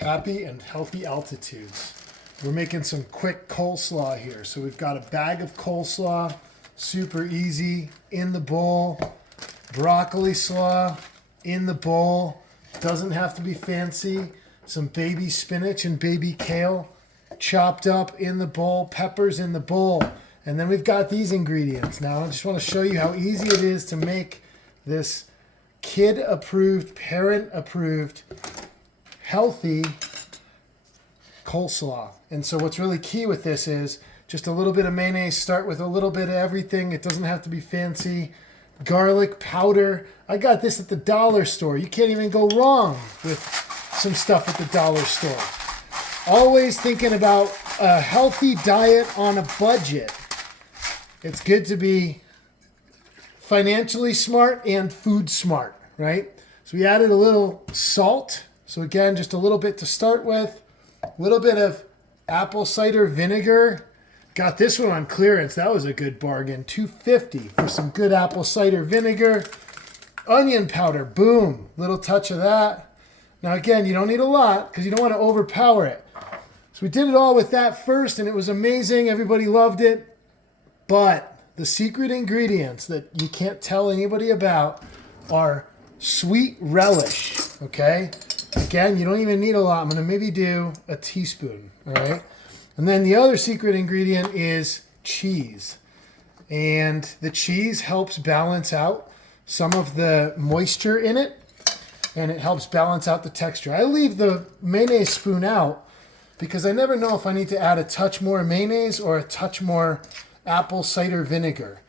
Happy and healthy altitudes. We're making some quick coleslaw here. So we've got a bag of coleslaw, super easy, in the bowl. Broccoli slaw, in the bowl. Doesn't have to be fancy. Some baby spinach and baby kale, chopped up in the bowl. Peppers in the bowl. And then we've got these ingredients. Now I just want to show you how easy it is to make this kid-approved, parent-approved, healthy coleslaw. And so what's really key with this is just a little bit of mayonnaise. Start with a little bit of everything. It doesn't have to be fancy. Garlic powder. I got this at the dollar store. You can't even go wrong with some stuff at the dollar store. Always thinking about a healthy diet on a budget. It's good to be financially smart and food smart, right? So we added a little salt. So again, just a little bit to start with. A little bit of apple cider vinegar. Got this one on clearance. That was a good bargain. $2.50 for some good apple cider vinegar. Onion powder. Boom. Little touch of that. Now again, you don't need a lot because you don't want to overpower it. So we did it all with that first and it was amazing. Everybody loved it. But the secret ingredients that you can't tell anybody about are sweet relish. Okay? Again, you don't even need a lot. I'm going to maybe do a teaspoon. All right? And then the other secret ingredient is cheese. And the cheese helps balance out some of the moisture in it. And it helps balance out the texture. I leave the mayonnaise spoon out because I never know if I need to add a touch more mayonnaise or a touch more apple cider vinegar.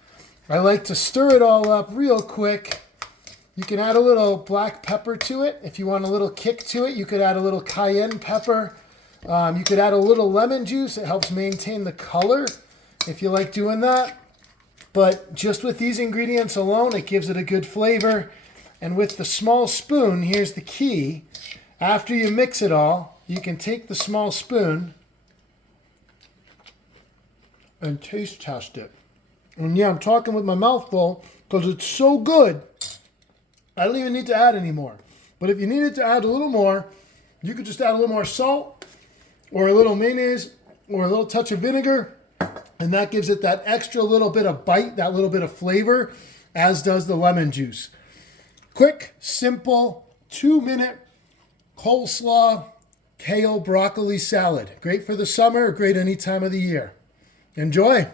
I like to stir it all up real quick. You can add a little black pepper to it. If you want a little kick to it, you could add a little cayenne pepper. You could add a little lemon juice. It helps maintain the color if you like doing that. But just with these ingredients alone, it gives it a good flavor. And with the small spoon, here's the key. After you mix it all, you can take the small spoon and taste test it. And yeah, I'm talking with my mouth full because it's so good. I don't even need to add any more. But if you needed to add a little more, you could just add a little more salt or a little mayonnaise or a little touch of vinegar. And that gives it that extra little bit of bite, that little bit of flavor, as does the lemon juice. Quick, simple, 2-minute coleslaw, kale, broccoli salad. Great for the summer, great any time of the year. Enjoy.